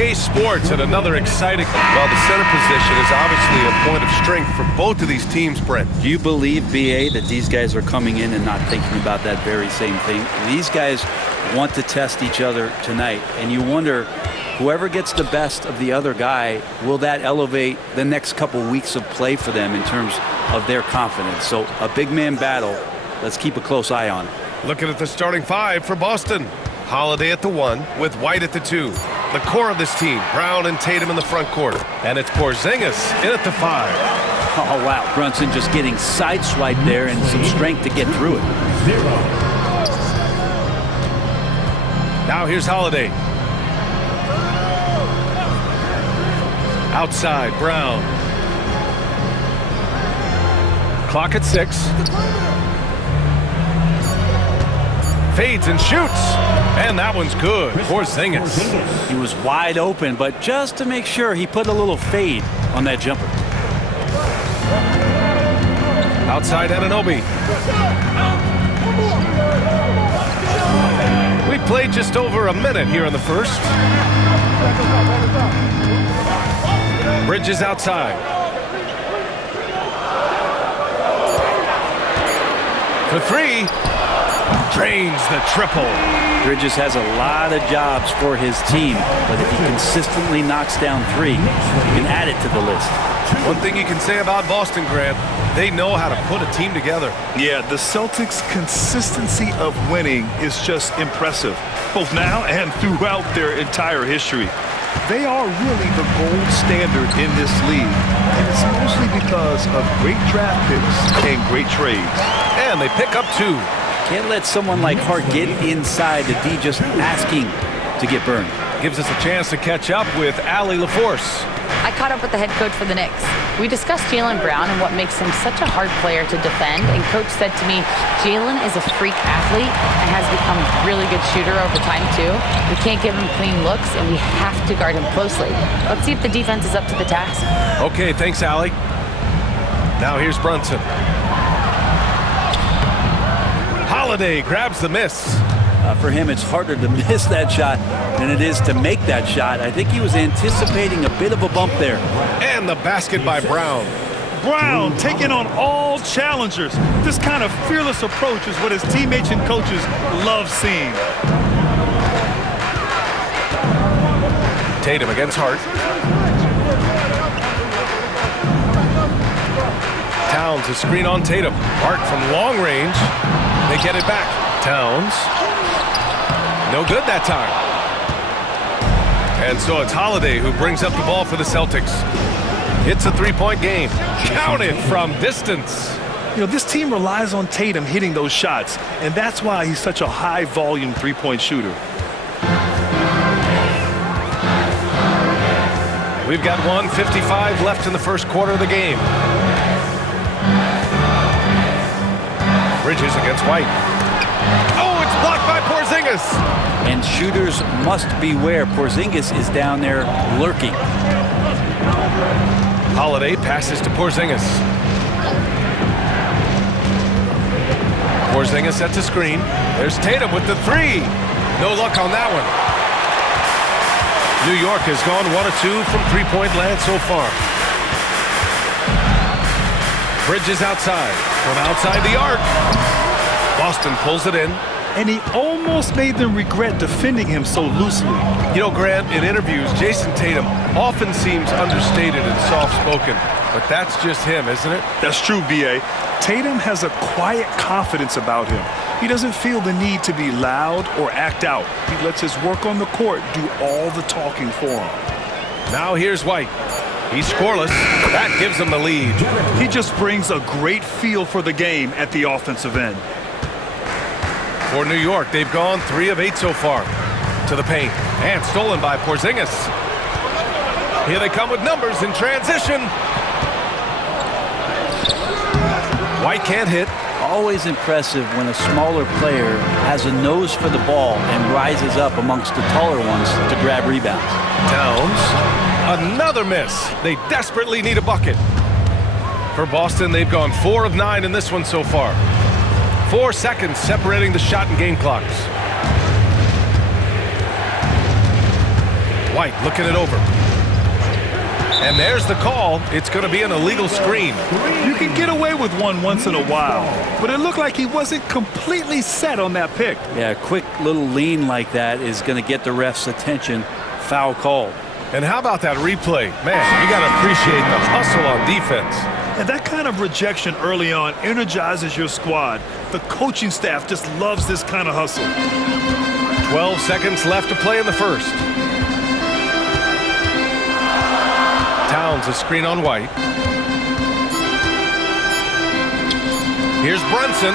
OK Sports and another exciting... Well, the center position is obviously a point of strength for both of these teams, Brent. Do you believe, BA, that these guys are coming in and not thinking about that very same thing? These guys want to test each other tonight, and you wonder, whoever gets the best of the other guy, will that elevate the next couple weeks of play for them in terms of their confidence? So a big man battle. Let's keep a close eye on it. Looking at the starting five for Boston. Holiday at the 1 with White at the 2. The core of this team, Brown and Tatum in the front court. And it's Porzingis in at the 5. Oh, wow. Brunson just getting sideswiped there and some strength to get through it. Now here's Holiday. Outside, Brown. Clock at 6. Fades and shoots. And that one's good. Porzingis. He was wide open, but just to make sure, he put a little fade on that jumper. Outside Anunoby. We played just over a minute here in the first. Bridges outside. For 3. Drains the triple. Bridges has a lot of jobs for his team, but if he consistently knocks down 3, you can add it to the list. One thing you can say about Boston, Grant, they know how to put a team together. Yeah, the Celtics' consistency of winning is just impressive, both now and throughout their entire history. They are really the gold standard in this league, and it's mostly because of great draft picks and great trades. And they pick up 2. Can't let someone like Hart get inside the D just asking to get burned. Gives us a chance to catch up with Allie LaForce. I caught up with the head coach for the Knicks. We discussed Jaylen Brown and what makes him such a hard player to defend, and coach said to me, Jaylen is a freak athlete and has become a really good shooter over time too. We can't give him clean looks, and we have to guard him closely. Let's see if the defense is up to the task. Okay, thanks, Allie. Now here's Brunson. Holiday grabs the miss. For him, it's harder to miss that shot than it is to make that shot. I think he was anticipating a bit of a bump there. And the basket by Brown. Brown taking on all challengers. This kind of fearless approach is what his teammates and coaches love seeing. Tatum against Hart. Towns a screen on Tatum. Hart from long range. They get it back. Towns. No good that time. And so it's Holiday who brings up the ball for the Celtics. It's a 3-point game. Counted from distance. You know, this team relies on Tatum hitting those shots, and that's why he's such a high-volume three-point shooter. We've got 1:55 left in the first quarter of the game. Bridges against White. Oh, it's blocked by Porzingis. And shooters must beware. Porzingis is down there lurking. Holiday passes to Porzingis. Porzingis sets a screen. There's Tatum with the 3. No luck on that one. New York has gone 1 of 2 from three-point land so far. Bridges outside. From outside the arc. Boston pulls it in. And he almost made them regret defending him so loosely. You know, Grant, in interviews, Jason Tatum often seems understated and soft-spoken. But that's just him, isn't it? That's true, B.A. Tatum has a quiet confidence about him. He doesn't feel the need to be loud or act out. He lets his work on the court do all the talking for him. Now here's White. He's scoreless. That gives him the lead. He just brings a great feel for the game at the offensive end. For New York, they've gone 3 of 8 so far. To the paint. And stolen by Porzingis. Here they come with numbers in transition. White can't hit. Always impressive when a smaller player has a nose for the ball and rises up amongst the taller ones to grab rebounds. Towns. Another miss. They desperately need a bucket. For Boston, they've gone 4 of 9 in this one so far. 4 seconds separating the shot and game clocks. White looking it over. And there's the call. It's going to be an illegal screen. You can get away with one once in a while, but it looked like he wasn't completely set on that pick. Yeah, a quick little lean like that is going to get the ref's attention. Foul call. And how about that replay? Man, you got to appreciate the hustle on defense. And that kind of rejection early on energizes your squad. The coaching staff just loves this kind of hustle. 12 seconds left to play in the first. Towns a screen on White. Here's Brunson.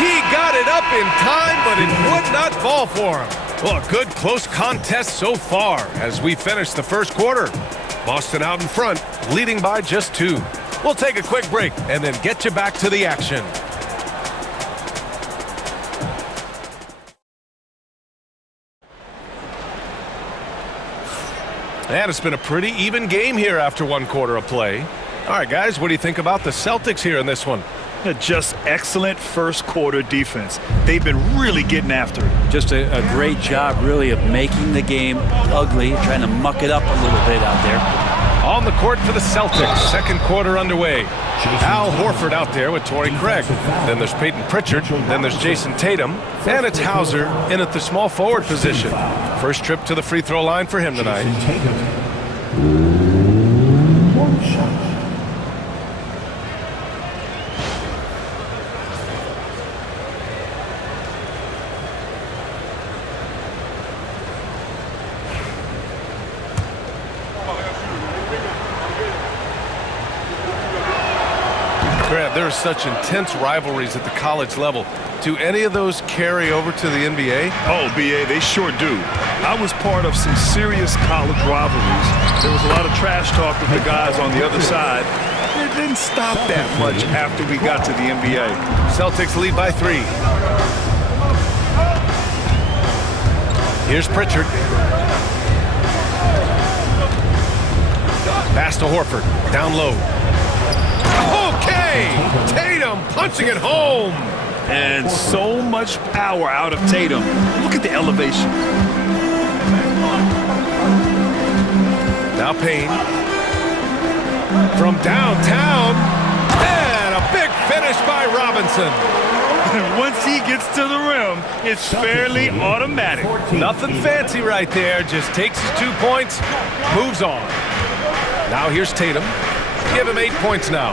He got it up in time, but it would not fall for him. Well, a good close contest so far as we finish the first quarter. Boston out in front, leading by just 2. We'll take a quick break and then get you back to the action. And it's been a pretty even game here after 1 quarter of play. All right, guys, what do you think about the Celtics here in this one? Just excellent first quarter defense. They've been really getting after it. Just a great job, really, of making the game ugly, trying to muck it up a little bit out there. On the court for the Celtics, second quarter underway. Al Horford out there with Torrey Craig. Then there's Peyton Pritchard. Then there's Jason Tatum. And it's Hauser in at the small forward position. First trip to the free throw line for him tonight. Grant, there are such intense rivalries at the college level. Do any of those carry over to the NBA? Oh, BA, they sure do. I was part of some serious college rivalries. There was a lot of trash talk with the guys on the other side. It didn't stop that much after we got to the NBA. Celtics lead by 3. Here's Pritchard. Pass to Horford. Down low. Okay! Tatum punching it home. And so much power out of Tatum. Look at the elevation. Now Payne. From downtown. And a big finish by Robinson. And once he gets to the rim, it's fairly automatic. Nothing fancy right there. Just takes his 2 points, moves on. Now here's Tatum. Give him 8 points now.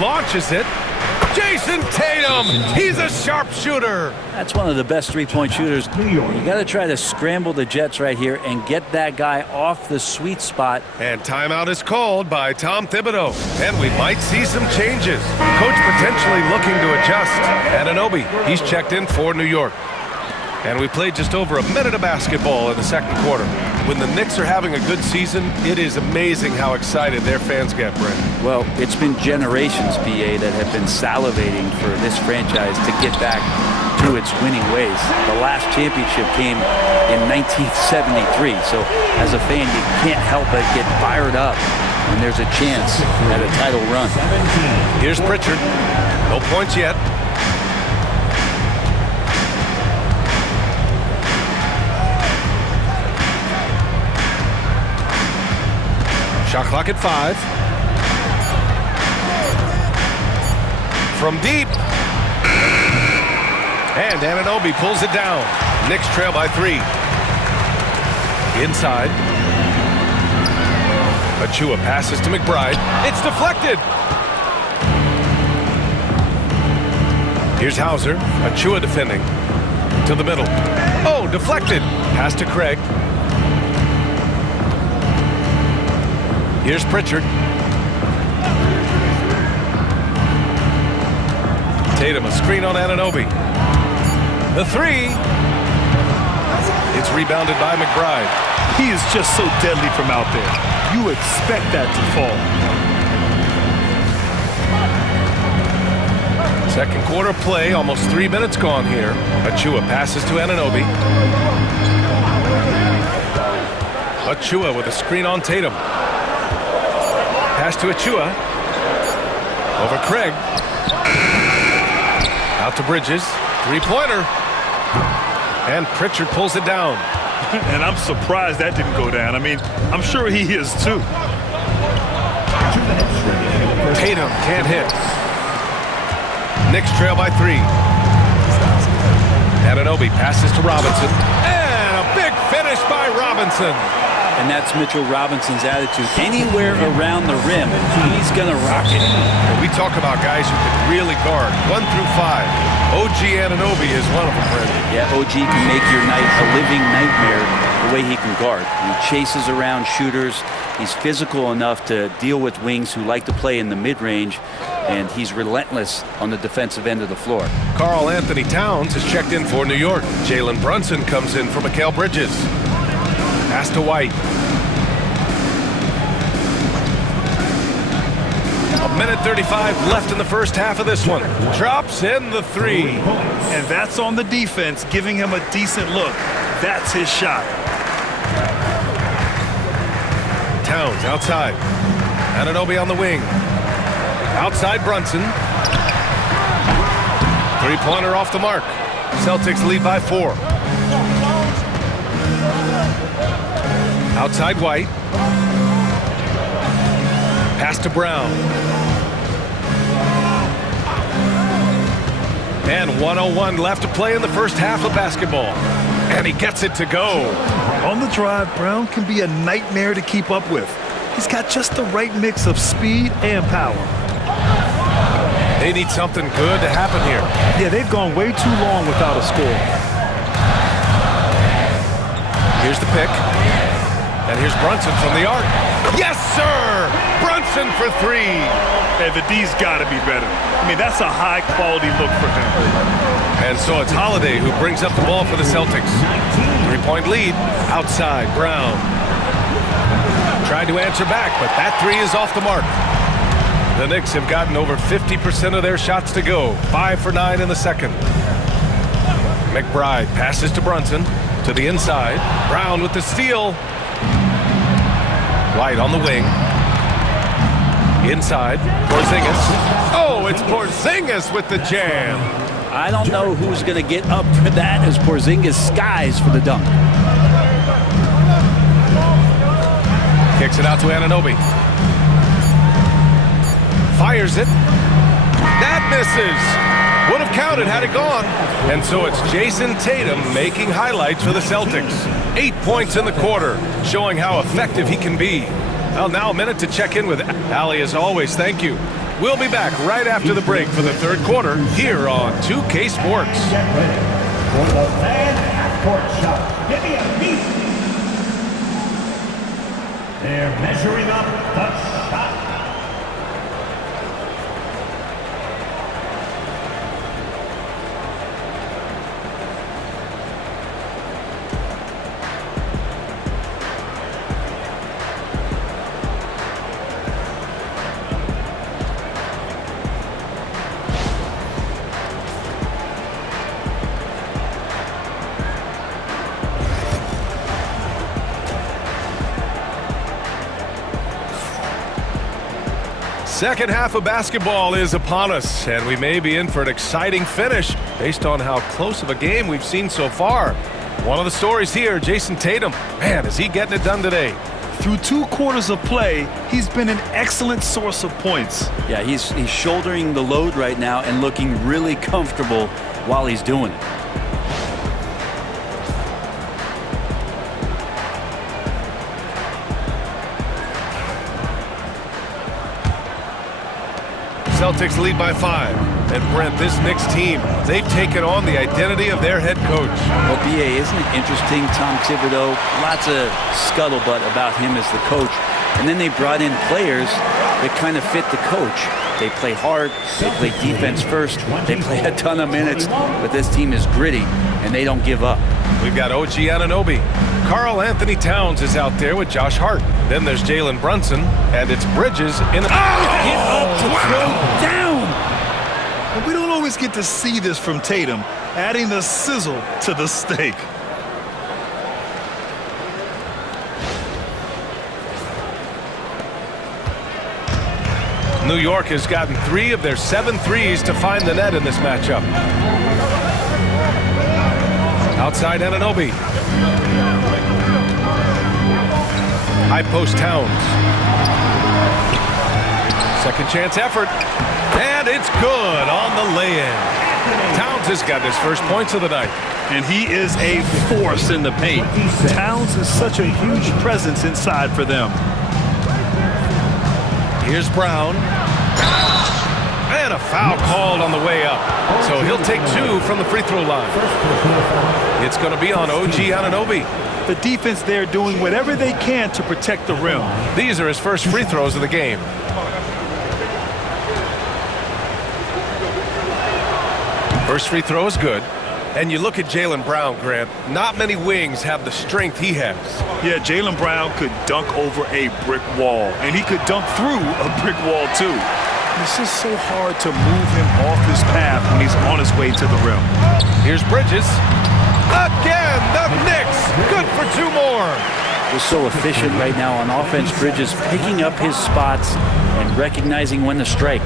Launches it. Jason Tatum. He's a sharpshooter. That's one of the best three-point shooters. You got to try to scramble the Jets right here and get that guy off the sweet spot. And timeout is called by Tom Thibodeau. And we might see some changes. Coach potentially looking to adjust. Anunoby, he's checked in for New York. And we played just over a minute of basketball in the second quarter. When the Knicks are having a good season, it is amazing how excited their fans get, Brent. Well, it's been generations, BA, that have been salivating for this franchise to get back to its winning ways. The last championship came in 1973, so as a fan, you can't help but get fired up when there's a chance at a title run. Here's Pritchard. No points yet. Shot clock at 5. From deep. And Anunoby pulls it down. Knicks trail by 3. Inside. Achua passes to McBride. It's deflected. Here's Hauser. Achua defending. To the middle. Oh, deflected. Pass to Craig. Here's Pritchard. Tatum, a screen on Anunoby. The 3. It's rebounded by McBride. He is just so deadly from out there. You expect that to fall. Second quarter play, almost 3 minutes gone here. Achua passes to Anunoby. Achua with a screen on Tatum. Pass to Achua. Over Craig. Out to Bridges. Three-pointer. And Pritchard pulls it down. And I'm surprised that didn't go down. I mean, I'm sure he is too. Tatum can't hit. Knicks trail by 3. Anunoby passes to Robinson. And a big finish by Robinson. And that's Mitchell Robinson's attitude. Anywhere around the rim, he's going to rock it. When we talk about guys who can really guard 1 through 5, OG Anunoby is one of them, Brandon. Yeah, OG can make your night a living nightmare the way he can guard. He chases around shooters. He's physical enough to deal with wings who like to play in the mid-range, and he's relentless on the defensive end of the floor. Karl Anthony Towns is checked in for New York. Jalen Brunson comes in for Mikal Bridges. Pass to White. A minute 35 left in the first half of this one. Drops in the 3. And that's on the defense, giving him a decent look. That's his shot. Towns outside. Anunoby on the wing. Outside Brunson. Three-pointer off the mark. Celtics lead by 4. Outside White. Pass to Brown. And 1:01 left to play in the first half of basketball. And he gets it to go. On the drive, Brown can be a nightmare to keep up with. He's got just the right mix of speed and power. They need something good to happen here. Yeah, they've gone way too long without a score. Here's the pick. And here's Brunson from the arc. Yes, sir! Brunson for 3. And the D's got to be better. I mean, that's a high-quality look for him. And so it's Holiday who brings up the ball for the Celtics. 3-point lead. Outside, Brown. Tried to answer back, but that 3 is off the mark. The Knicks have gotten over 50% of their shots to go. 5 for 9 in the second. McBride passes to Brunson. To the inside. Brown with the steal. White on the wing. Inside. Porzingis. Oh, it's Porzingis with the jam. I don't know who's going to get up for that as Porzingis skies for the dunk. Kicks it out to Anunoby. Fires it. That misses. Would have counted had it gone. And so it's Jason Tatum making highlights for the Celtics. 8 points in the quarter, showing how effective he can be. Well, now a minute to check in with Allie as always. Thank you. We'll be back right after the break for the third quarter here on 2K Sports. Get ready for the fan half-court shot. Give me a beat. They're measuring up the shot. Second half of basketball is upon us, and we may be in for an exciting finish based on how close of a game we've seen so far. One of the stories here, Jason Tatum. Man, is he getting it done today. Through 2 quarters of play, he's been an excellent source of points. Yeah, he's shouldering the load right now and looking really comfortable while he's doing it. Celtics lead by 5. And Brent, this Knicks team, they've taken on the identity of their head coach. Well, B.A., isn't it interesting? Tom Thibodeau, lots of scuttlebutt about him as the coach. And then they brought in players that kind of fit the coach. They play hard, they play defense first, they play a ton of minutes, but this team is gritty, and they don't give up. We've got OG Anunoby. Karl Anthony Towns is out there with Josh Hart. Then there's Jalen Brunson, and it's Bridges in the... Get up to throw down! And we don't always get to see this from Tatum, adding the sizzle to the steak. New York has gotten 3 of their 7 threes to find the net in this matchup. Outside Anunoby. High post Towns. Second chance effort. And it's good on the lay-in. Towns has got his first points of the night. And he is a force in the paint. Towns is such a huge presence inside for them. Here's Brown. And a foul called on the way up. So he'll take 2 from the free throw line. It's going to be on OG Anunoby. The defense there doing whatever they can to protect the rim. These are his first free throws of the game. First free throw is good. And you look at Jaylen Brown, Grant, not many wings have the strength he has. Yeah, Jaylen Brown could dunk over a brick wall, and he could dunk through a brick wall too. It's just so hard to move him off his path when he's on his way to the rim. Here's Bridges. Again, the Knicks. Good for 2 more. He's so efficient right now on offense. Bridges picking up his spots and recognizing when to strike.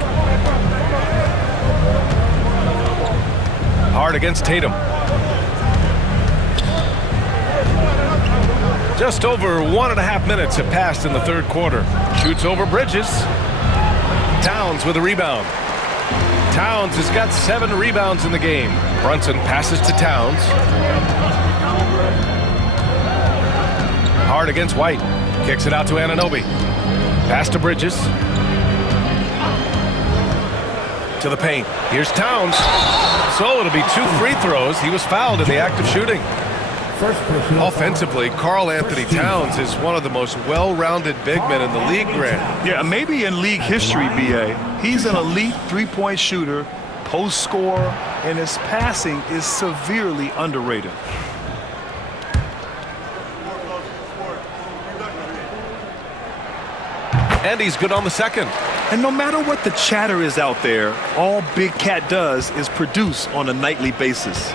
Hard against Tatum. Just over 1.5 minutes have passed in the third quarter. Shoots over Bridges. Towns with a rebound. Towns has got 7 rebounds in the game. Brunson passes to Towns. Hard against White. Kicks it out to Anunoby. Pass to Bridges. To the paint. Here's Towns. So it'll be 2 free throws. He was fouled in the act of shooting. Offensively, Karl Anthony Towns is one of the most well-rounded big men in the league, Grant. Yeah, maybe in league history, B.A. He's an elite three-point shooter, post scorer, and his passing is severely underrated. And he's good on the second. And no matter what the chatter is out there, all Big Cat does is produce on a nightly basis.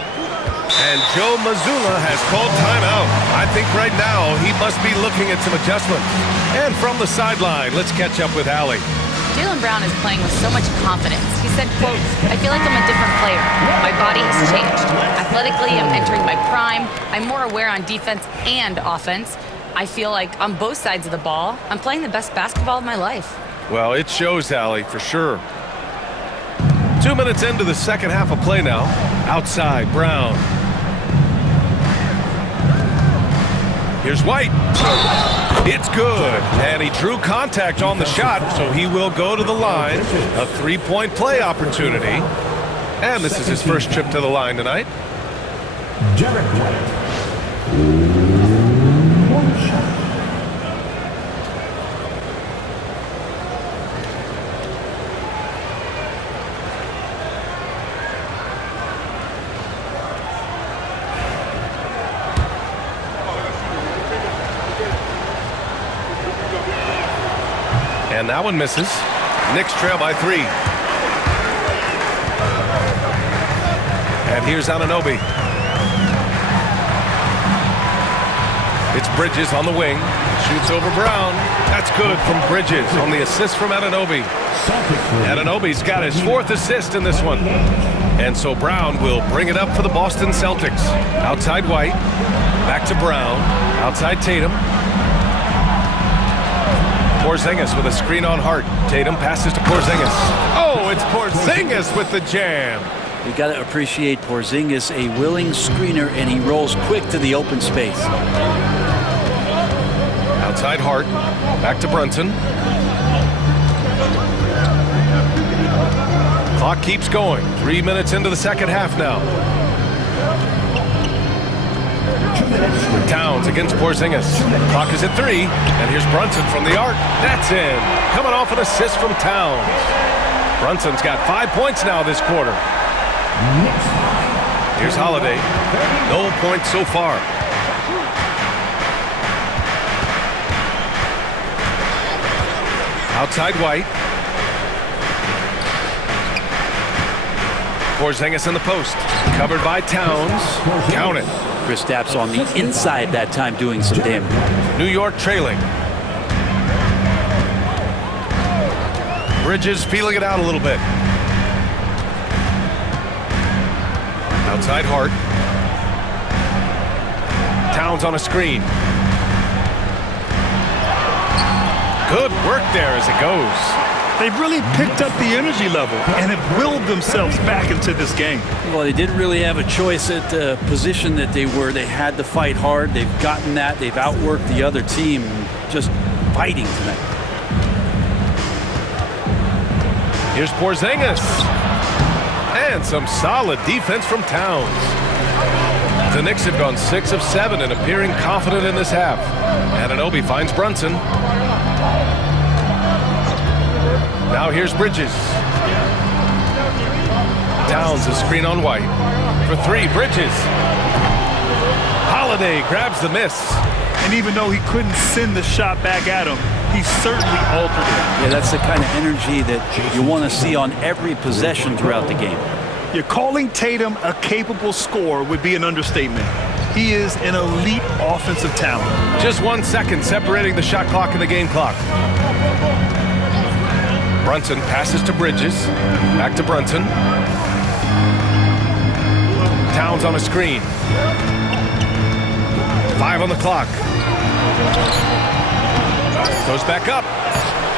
And Joe Mazzulla has called timeout. I think right now he must be looking at some adjustments. And from the sideline, let's catch up with Allie. Jaylen Brown is playing with so much confidence. He said, quote, "I feel like I'm a different player. My body has changed. Athletically, I'm entering my prime. I'm more aware on defense and offense. I feel like on both sides of the ball, I'm playing the best basketball of my life." Well, it shows, Allie, for sure. 2 minutes into the second half of play now. Outside, Brown. Here's White. It's good. And he drew contact on the shot, so he will go to the line. A 3-point play opportunity. And this is his first trip to the line tonight. Derek White. One shot. And that one misses. Knicks trail by 3. And here's Anunoby. It's Bridges on the wing. Shoots over Brown. That's good from Bridges on the assist from Anunoby. Anunoby's got his 4th assist in this one. And so Brown will bring it up for the Boston Celtics. Outside White. Back to Brown. Outside Tatum. Porzingis with a screen on Hart. Tatum passes to Porzingis. Oh, it's Porzingis with the jam. You got to appreciate Porzingis, a willing screener, and he rolls quick to the open space. Outside Hart. Back to Brunson. Clock keeps going. 3 minutes into the second half now. Towns against Porzingis. Clock is at 3. And here's Brunson from the arc. That's in. Coming off an assist from Towns. Brunson's got 5 points now this quarter. Here's Holiday. No points so far. Outside White. Porzingis in the post. Covered by Towns. Count it. Kristaps on the inside that time doing some damage. New York trailing. Bridges feeling it out a little bit. Outside Hart. Towns on a screen. Good work there as it goes. They've really picked up the energy level and have willed themselves back into this game. Well, they didn't really have a choice at the position that they were. They had to fight hard. They've gotten that. They've outworked the other team. Just fighting tonight. Here's Porzingis. And some solid defense from Towns. The Knicks have gone 6 of 7 and appearing confident in this half. Anunoby finds Brunson. Now here's Bridges. Towns a screen on White. For 3, Bridges. Holiday grabs the miss. And even though he couldn't send the shot back at him, he certainly altered it. Yeah, that's the kind of energy that you want to see on every possession throughout the game. You're calling Tatum a capable scorer would be an understatement. He is an elite offensive talent. Just 1 second separating the shot clock and the game clock. Brunson passes to Bridges. Back to Brunson. Towns on a screen. 5 on the clock. Goes back up.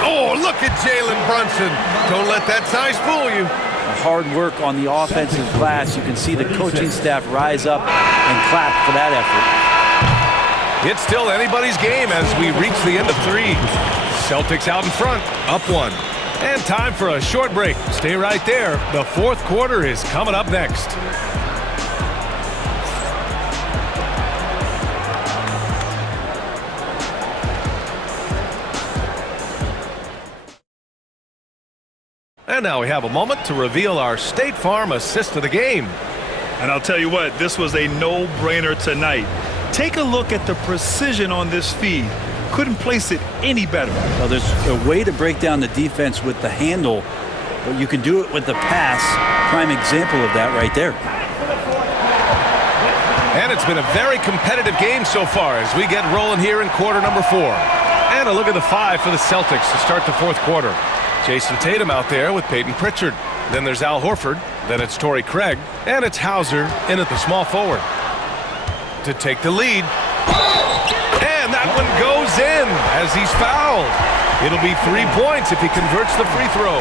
Oh, look at Jalen Brunson. Don't let that size fool you. Hard work on the offensive glass. You can see the coaching staff rise up and clap for that effort. It's still anybody's game as we reach the end of 3. Celtics out in front, up 1. And time for a short break. Stay right there. The 4th quarter is coming up next. And now we have a moment to reveal our State Farm assist of the game. And I'll tell you what, this was a no-brainer tonight. Take a look at the precision on this feed. Couldn't place it any better. Well, there's a way to break down the defense with the handle, but you can do it with the pass. Prime example of that right there. And it's been a very competitive game so far as we get rolling here in quarter number 4. And a look at the 5 for the Celtics to start the 4th quarter. Jason Tatum out there with Peyton Pritchard. Then there's Al Horford. Then it's Torrey Craig. And it's Hauser in at the small forward to take the lead. And that one goes in as he's fouled. It'll be 3 points if he converts the free throw.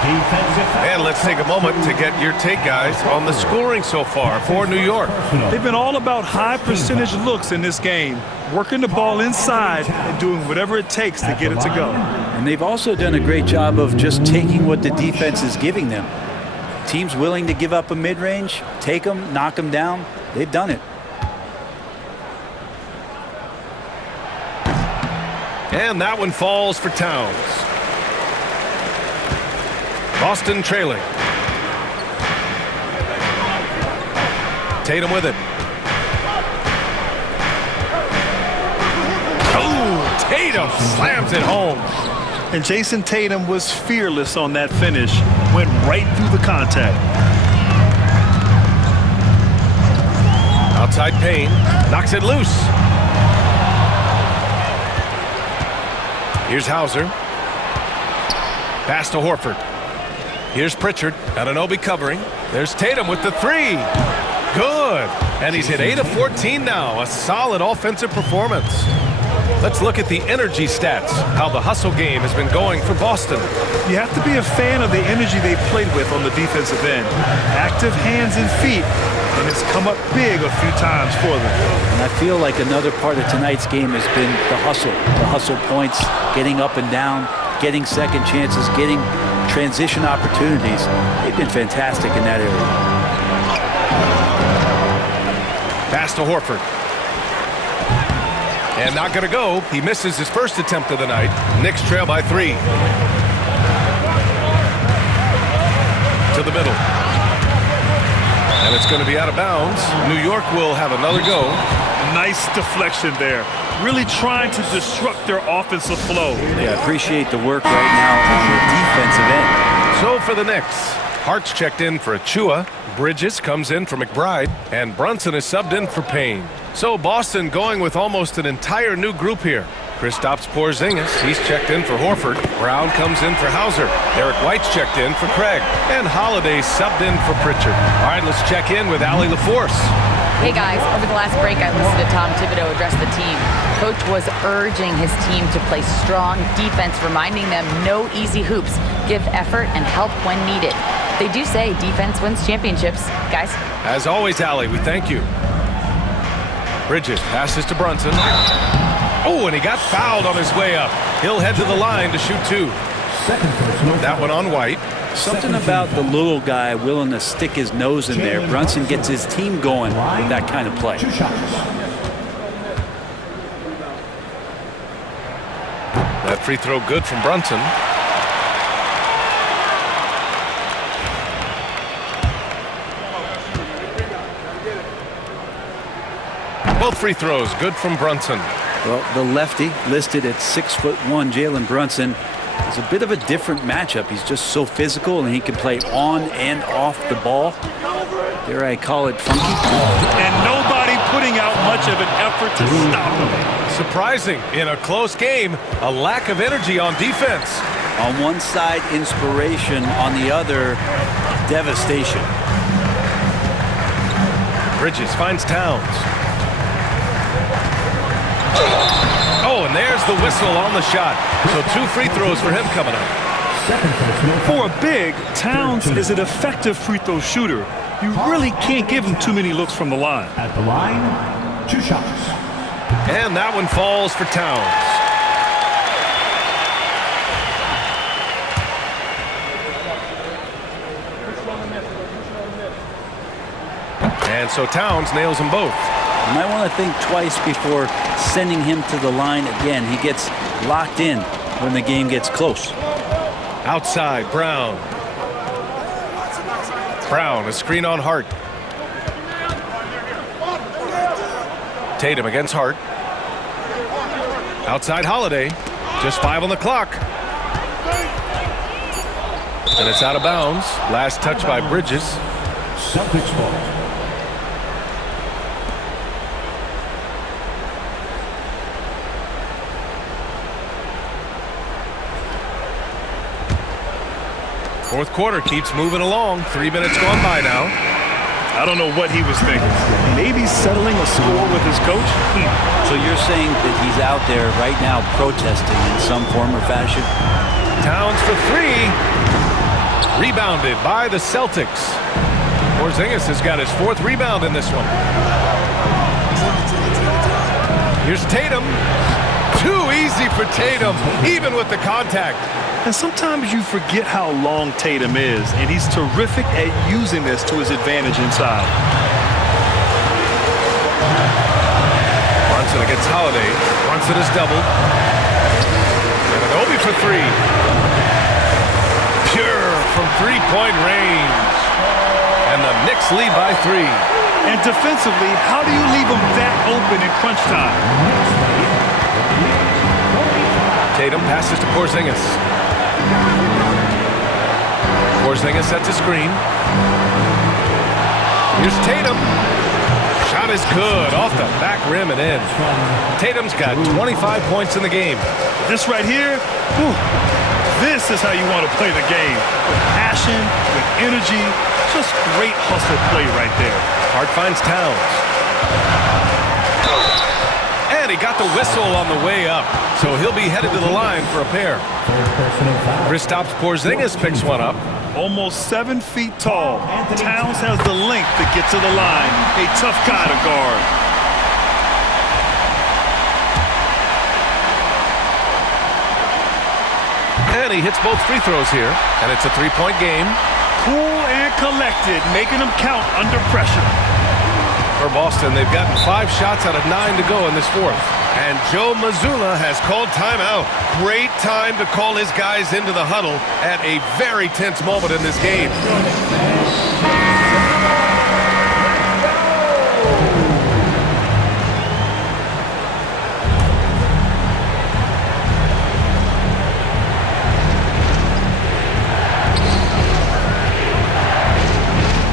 And let's take a moment to get your take, guys, on the scoring so far for New York. They've been all about high percentage looks in this game, working the ball inside and doing whatever it takes to get it to go. And they've also done a great job of just taking what the defense is giving them. Teams willing to give up a mid-range, take them, knock them down. They've done it. And that one falls for Towns. Boston trailing. Tatum with it. Oh, Tatum slams it home. And Jason Tatum was fearless on that finish. Went right through the contact. Outside Payne. Knocks it loose. Here's Hauser. Pass to Horford. Here's Pritchard. Anunoby covering. There's Tatum with the 3. Good. And he's hit 8 of 14 now. A solid offensive performance. Let's look at the energy stats, how the hustle game has been going for Boston. You have to be a fan of the energy they've played with on the defensive end. Active hands and feet, and it's come up big a few times for them. And I feel like another part of tonight's game has been the hustle points, getting up and down, getting second chances, getting transition opportunities. They've been fantastic in that area. Pass to Horford. And not going to go. He misses his first attempt of the night. Knicks trail by 3. To the middle. And it's going to be out of bounds. New York will have another go. Nice deflection there. Really trying to disrupt their offensive flow. Yeah, appreciate the work right now on the defensive end. So for the Knicks, Hart's checked in for Achua. Bridges comes in for McBride. And Brunson is subbed in for Payne. So Boston going with almost an entire new group here. Kristaps Porzingis, he's checked in for Horford. Brown comes in for Hauser. Derek White's checked in for Craig. And Holiday subbed in for Pritchard. All right, let's check in with Allie LaForce. Hey guys, over the last break I listened to Tom Thibodeau address the team. Coach was urging his team to play strong defense, reminding them no easy hoops, give effort and help when needed. They do say defense wins championships, guys. As always, Allie, we thank you. Bridges passes to Brunson. Oh, and he got fouled on his way up. He'll head to the line to shoot 2. That one on White. Something about the little guy willing to stick his nose in there. Brunson gets his team going with that kind of play. That free throw good from Brunson. Both free throws good from Brunson. Well, the lefty listed at 6'1", Jalen Brunson, is a bit of a different matchup. He's just so physical and he can play on and off the ball. Dare I call it funky? And nobody putting out much of an effort to stop him. Surprising, in a close game, a lack of energy on defense. On one side, inspiration. On the other, devastation. Bridges finds Towns. Oh, and there's the whistle on the shot. So 2 free throws for him coming up. For a big, Towns is an effective free throw shooter. You really can't give him too many looks from the line. At the line, 2 shots. And that one falls for Towns. And so Towns nails them both. You might want to think twice before sending him to the line again. He gets locked in when the game gets close. Outside, Brown. Brown, a screen on Hart. Tatum against Hart. Outside Holiday. Just 5 on the clock. And it's out of bounds. Last touch by Bridges. Celtics ball. Fourth quarter keeps moving along. 3 minutes gone by now. I don't know what he was thinking. Maybe settling a score with his coach? So you're saying that he's out there right now protesting in some form or fashion? Towns for 3. Rebounded by the Celtics. Porzingis has got his 4th rebound in this one. Here's Tatum. Too easy for Tatum, even with the contact. And sometimes you forget how long Tatum is, and he's terrific at using this to his advantage inside. Brunson against Holiday. Brunson is doubled. And Anunoby for 3. Pure from 3-point range. And the Knicks lead by 3. And defensively, how do you leave him that open in crunch time? Tatum passes to Porzingis. Porzingis sets a screen. Here's Tatum. Shot is good off the back rim and in. Tatum's got 25 points in the game. This right here, whew, this is how you want to play the game. With passion, with energy, just great hustle play right there. Hart finds Towns. And he got the whistle on the way up. So he'll be headed to the line for a pair. Kristaps Porzingis picks one up. Almost 7 feet tall. Towns has the length to get to the line. A tough guy to guard. And he hits both free throws here. And it's a 3-point game. Cool and collected, making them count under pressure. For Boston, they've gotten 5 shots out of 9 to go in this 4th. And Joe Mazzulla has called timeout. Great time to call his guys into the huddle at a very tense moment in this game.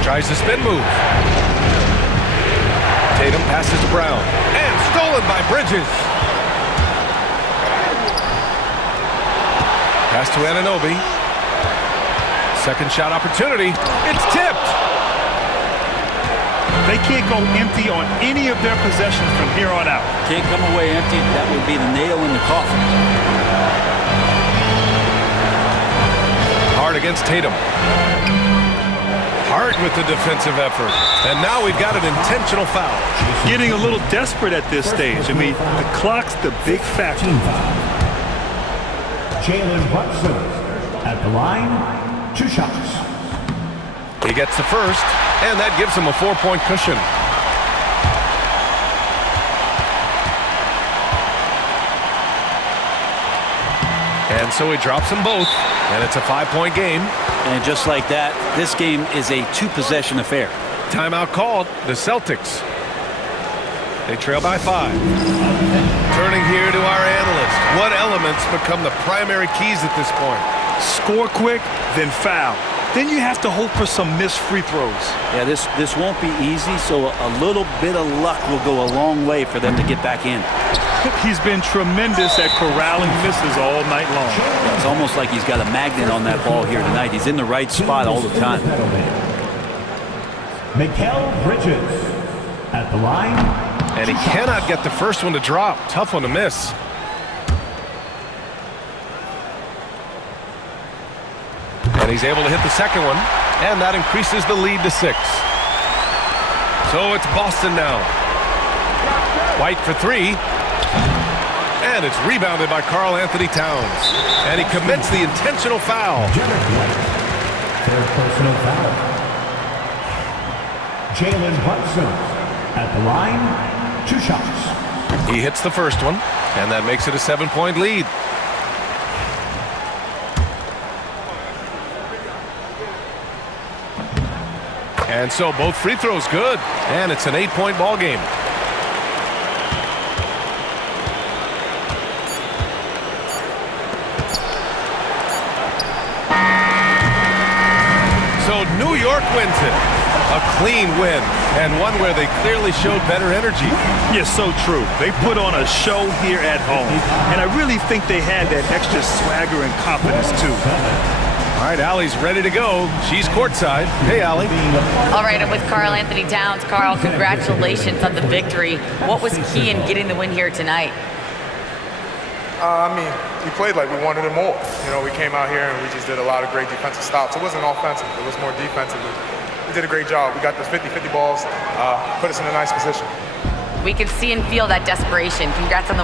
Tries the spin move. Tatum passes to Brown. And stolen by Bridges. Pass to Anunoby. Second shot opportunity. It's tipped. They can't go empty on any of their possessions from here on out. Can't come away empty. That would be the nail in the coffin. Hard against Tatum. Hard with the defensive effort. And now we've got an intentional foul. Getting a little desperate at this stage. I mean, the clock's the big factor. Jalen Brunson at the line, 2 shots. He gets the first, and that gives him a 4-point cushion. And so he drops them both, and it's a 5-point game. And just like that, this game is a 2-possession affair. Timeout called, the Celtics. They trail by 5. Turning here to our analyst. What elements become the primary keys at this point? Score quick, then foul. Then you have to hope for some missed free throws. Yeah, this won't be easy, so a little bit of luck will go a long way for them to get back in. He's been tremendous at corralling misses all night long. Yeah, it's almost like he's got a magnet on that ball here tonight. He's in the right spot all the time. Mikal Bridges at the line. And he cannot get the first one to drop. Tough one to miss. And he's able to hit the second one, and that increases the lead to 6. So it's Boston now. White for 3. And it's rebounded by Karl Anthony Towns. And he commits the intentional foul. Third personal foul. Jalen Brunson at the line, 2 shots. He hits the first one, and that makes it a 7-point lead. And so both free throws good, and it's an 8-point ball game. So New York wins it. A clean win, and one where they clearly showed better energy. Yes, so true. They put on a show here at home, and I really think they had that extra swagger and confidence too. All right, Allie's ready to go. She's courtside. Hey, Allie. All right, I'm with Karl Anthony Towns. Karl, congratulations on the victory. What was key in getting the win here tonight? I mean, we played like we wanted it more. You know, we came out here and we just did a lot of great defensive stops. It wasn't offensive. It was more defensive. We did a great job. We got those 50-50 balls, put us in a nice position. We can see and feel that desperation. Congrats on the win.